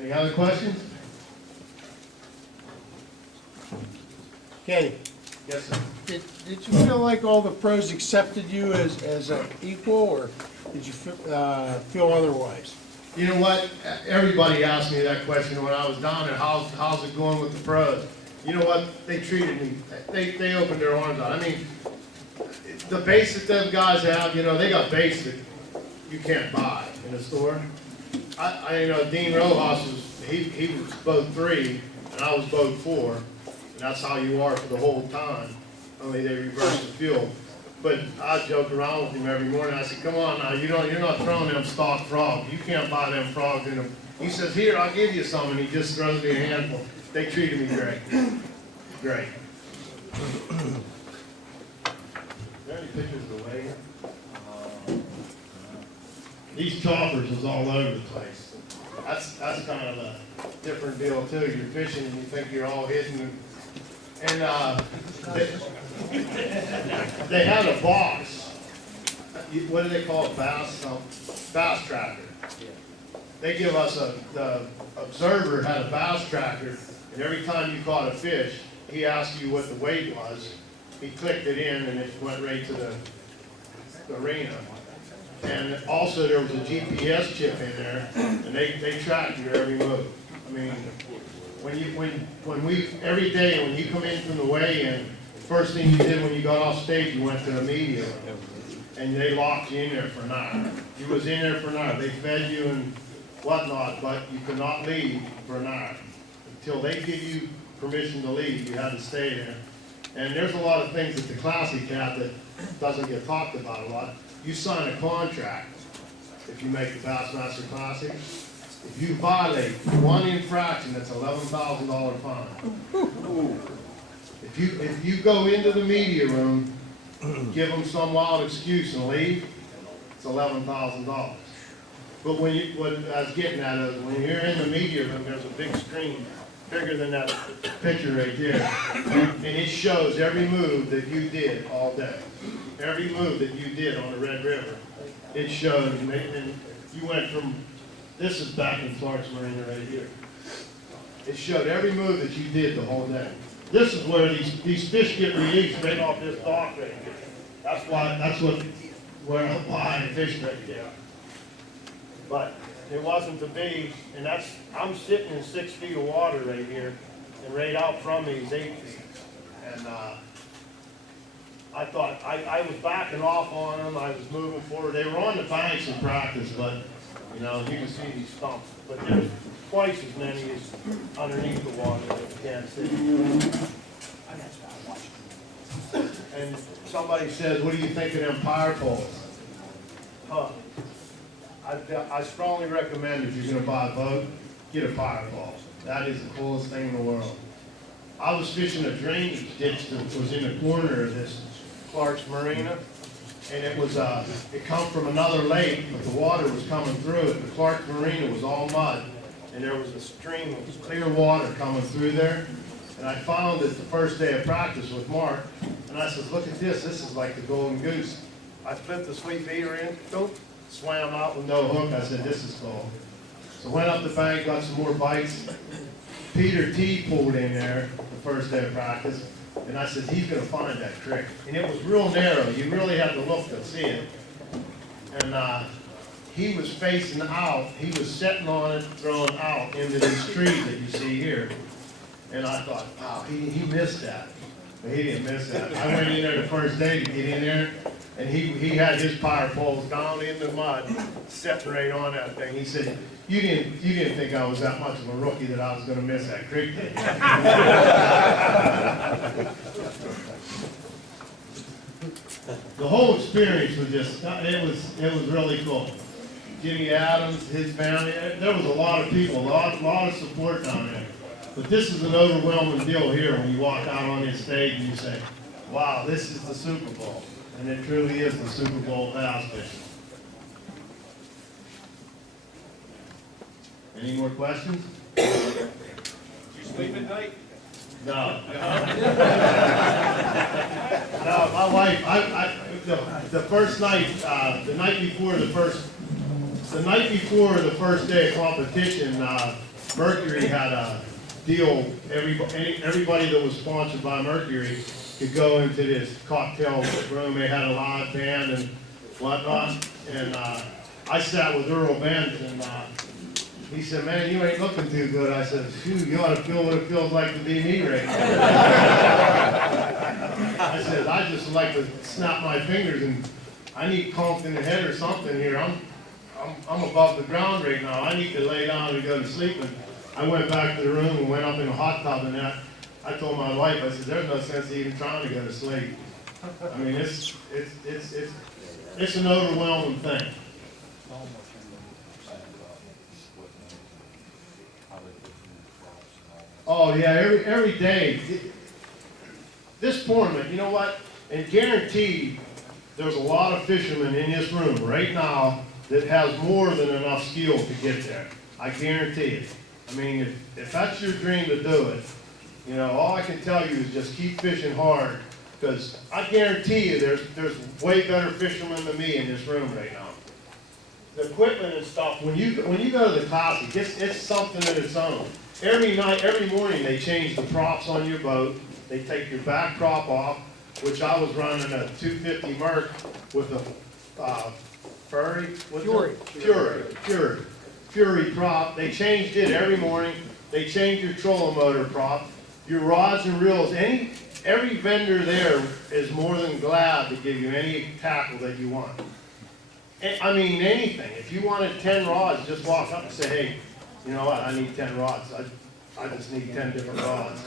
Any other questions? Kenny, Yes, sir. did you feel like all the pros accepted you as an equal, or did you feel otherwise? You know what? Everybody asked me that question when I was down there. How's it going with the pros? You know what? They treated me. They opened their arms out. I mean, the base that them guys have, you know, they got base that you can't buy in a store. You know, Dean Rojas he was both 3 and I was both 4, and that's how you are for the whole time. Only they reverse the fuel. But I joke around with him every morning. I said, "Come on now, you're not throwing them stock frogs. You can't buy them frogs in them." He says, "Here, I'll give you some," and he just throws me a handful. They treated me great. Great. Is there any pictures of the wagon? These choppers is all over the place. That's kind of a different deal too. You're fishing and you think you're all hidden. And they had a box. What do they call it? Bass tracker. They give us the observer had a bass tracker, and every time you caught a fish, he asked you what the weight was. He clicked it in, and it went right to the arena. And also there was a GPS chip in there, and they tracked your every move. I mean, every day when you come in from the weigh-in, first thing you did when you got off stage, you went to the media room, and they locked you in there for an hour. You was in there for an hour. They fed you and whatnot, but you could not leave for an hour. Until they give you permission to leave, you had to stay there. And there's a lot of things that the Classic had that doesn't get talked about a lot. You sign a contract if you make the Bassmaster Classic. If you violate one infraction, that's $11,000 fine. If you go into the media room, give them some wild excuse and leave, it's $11,000. But what I was getting at is when you're in the media room, there's a big screen bigger than that picture right there, and it shows every move that you did all day. Every move that you did on the Red River, it showed, and you went from, this is back in Clark's Marina right here. It showed every move that you did the whole day. This is where these fish get released right off this dock right here. That's why I fish right there. But it wasn't to be, and I'm sitting in 6 feet of water right here, and right out from me is 8 feet. And I thought, I was backing off on them, I was moving forward. They were on the banks in practice, but, you know, you can see these stumps. But there's twice as many as underneath the water that you can't see. And somebody says, "What do you think of them power poles?" Huh. I strongly recommend if you're going to buy a boat, get a power pole. That is the coolest thing in the world. I was fishing a drainage ditch that was in the corner of this Clark's Marina, and it come from another lake, but the water was coming through it. The Clark's Marina was all mud, and there was a stream of clear water coming through there. And I found it the first day of practice with Mark, and I said, "Look at this, this is like the golden goose." I flipped the sweet beater in, boom, swam out with no hook. I said, "This is cool." So went up the bank, got some more bites. Peter T pulled in there the first day of practice, and I said, "He's going to find that creek." And it was real narrow. You really had to look to see it. And he was facing out. He was sitting on it, throwing out into these trees that you see here. And I thought, wow, he missed that. But he didn't miss that. I went in there the first day to get in there, and he had his power poles down in the mud, sitting right on that thing. He said, you didn't think I was that much of a rookie that I was going to miss that creek thing." The whole experience was just, it was really cool. Jimmy Adams, his family, there was a lot of people, a lot of support down there. But this is an overwhelming deal here when you walk out on this stage and you say, "Wow, this is the Super Bowl." And it truly is the Super Bowl bass fishing. Any more questions? You sleep at night? No. No, my wife, the first night, the night before the first day of competition, Mercury had a deal, everybody that was sponsored by Mercury could go into this cocktail room. They had a live band and whatnot. And I sat with Earl Bent, and he said, "Man, you ain't looking too good." I said, "Phew, you ought to feel what it feels like to be me right now." I said, "I just like to snap my fingers, and I need conked in the head or something here. I'm above the ground right now. I need to lay down and go to sleep." And I went back to the room and went up in a hot tub, and I told my wife, I said, "There's no sense even trying to go to sleep." I mean, it's an overwhelming thing. Oh yeah, every day. This tournament, you know what? And guaranteed, there's a lot of fishermen in this room right now that has more than enough skill to get there. I guarantee it. I mean, if that's your dream to do it, you know, all I can tell you is just keep fishing hard, because I guarantee you there's way better fishermen than me in this room right now. The equipment and stuff, when you go to the classic, it's something in its own. Every night, every morning, they change the props on your boat. They take your back prop off, which I was running a 250 Merc with a Fury prop. They changed it every morning. They changed your trolling motor prop, your rods and reels. Every vendor there is more than glad to give you any tackle that you want. I mean, anything. If you wanted 10 rods, just walk up and say, "Hey, you know what, I need 10 rods. I just need 10 different rods."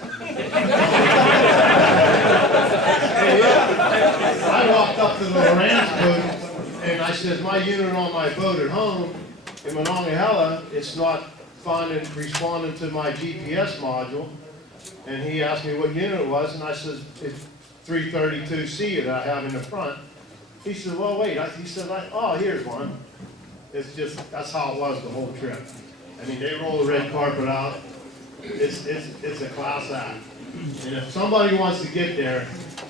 I walked up to the Lowrance boat, and I said, "My unit on my boat at home in Monongahela, it's not responding to my GPS module." And he asked me what unit it was, and I said, "It's 332C that I have in the front." He said, "Well, wait." He said, "Oh, here's one." It's just, that's how it was the whole trip. I mean, they roll the red carpet out. It's a class act. And if somebody wants to get there,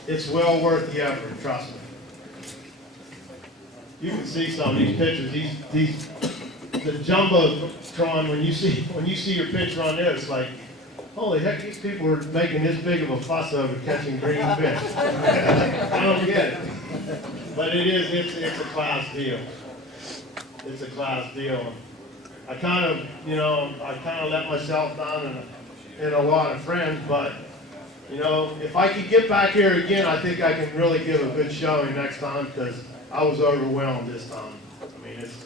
it's well worth the effort, trust me. You can see some of these pictures. The Jumbotron, when you see your picture on there, it's like, holy heck, these people are making this big of a fuss over catching green fish. I don't get it. But it's a class deal. It's a class deal. I kind of let myself down in a lot of friends, but, you know, if I could get back here again, I think I can really give a good showing next time, because I was overwhelmed this time. I mean, it's...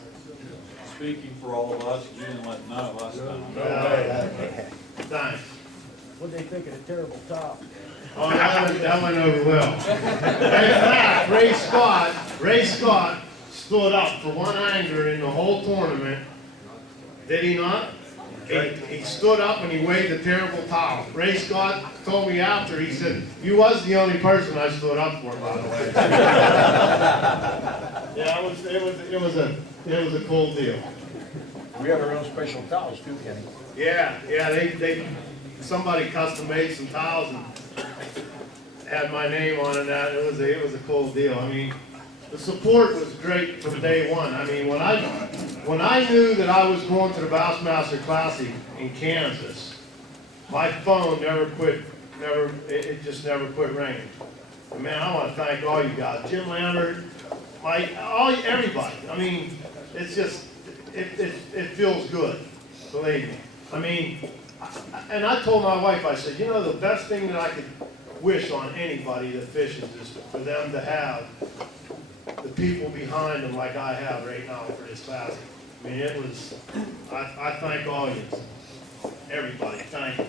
Speaking for all of us, you didn't let none of us down. Thanks. What'd they think of the terrible top? Oh, that went over well. In fact, Ray Scott stood up for one angler in the whole tournament. Did he not? He stood up and he waved a terrible towel. Ray Scott told me after, he said, "You was the only person I stood up for, by the way." Yeah, it was a cool deal. We have our own special towels too, Kenny. Yeah, somebody custom made some towels and had my name on it. It was a cool deal. I mean, the support was great from day one. I mean, when I knew that I was going to the Bassmaster Classic in Kansas, my phone it just never quit ringing. And man, I want to thank all you guys, Jim Lambert, Mike, everybody. I mean, it's just, it feels good, believe me. I mean, and I told my wife, I said, you know, the best thing that I could wish on anybody that fishes is for them to have the people behind them like I have right now for this classic. I mean, I thank all you, everybody, thank you.